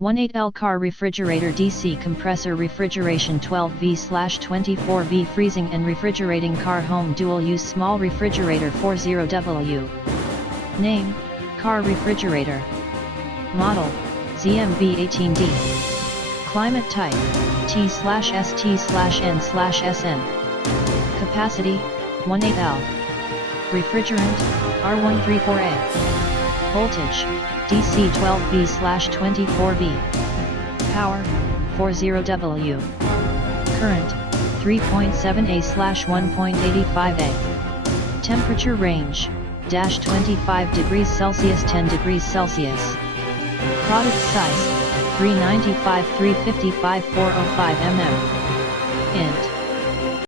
18L car refrigerator DC compressor refrigeration 12V/24V freezing and refrigerating car home dual use small refrigerator 40W. Name, car refrigerator. Model, ZMV18D. Climate type, T/ST/N/SN. Capacity, 18L. Refrigerant, R134A. Voltage, DC 12V/24V. Power, 40W. Current, 3.7A/1.85A. Temperature range, -25 degrees Celsius 10 degrees Celsius. Product size, 395 355 405 mm. Int.